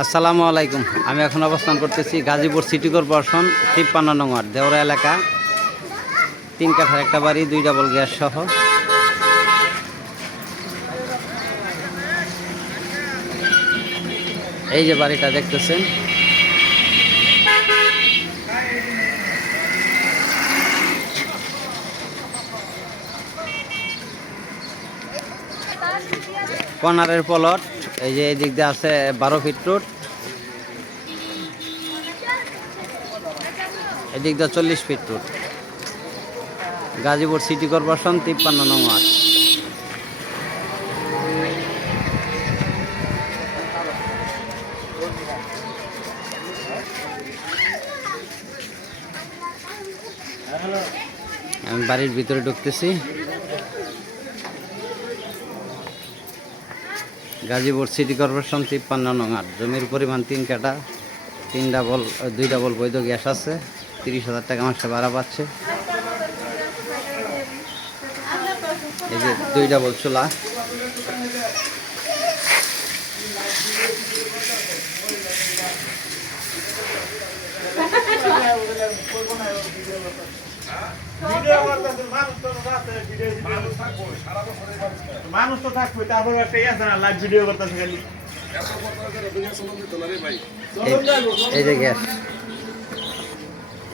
আসসালামু আলাইকুম। আমি এখন অবস্থান করতেছি গাজীপুর সিটি কর্পোরেশন, তিপ্পান্ন নম্বর দেওরা এলাকা। তিন কাঠার একটা বাড়ি, দুই ডাবল গ্যাস সহ। এই যে বাড়িটা দেখতেছেন কর্নারের পলট, এই যে এই দিক দিয়ে আছে বারো ফিট রোড এদিক দিয়ে চল্লিশ feet road Gazipur city corporation তিপ্পান্ন নং ওয়ার্ড। আমি বাড়ির ভিতরে ঢুকতেছি। গাজীপুর সিটি কর্পোরেশন তিপ্পান্ন নং আট। জমির পরিমাণ তিন কাটা তিন ডাবল দুই ডাবল বৈধ গ্যাস আছে, তিরিশ হাজার টাকা মাসে ভাড়া পাচ্ছে। এই যে দুই ডাবল চুলা। মানুষ তো থাকবে তারপর একটা ইয়ে আছে না লাইভ ভিডিও করতেছে খালি। এই- যে গ্যাস।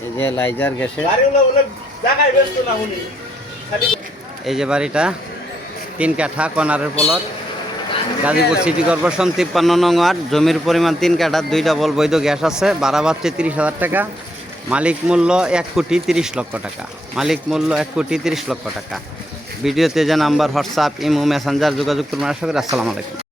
এই যে লাইজার খালি এই যে বাড়িটা তিন কাঠা কর্নারের পলট। গাজীপুর সিটি কর্পোরেশন তিপ্পান্ন নং ওয়ার্ড জমির পরিমাণ তিন কাঠা দুই ডাবল বৈধ গ্যাস আছে ভাড়া পাচ্ছে তিরিশ হাজার টাকা। মালিক মূল্য এক কোটি তিরিশ লক্ষ টাকা। মালিক মূল্য এক কোটি তিরিশ লক্ষ টাকা। ভিডিওতে যে নাম্বার হোয়াটসঅ্যাপ ইমো মেসেঞ্জার যোগাযোগ করুন আশা করি। আসসালামু আলাইকুম।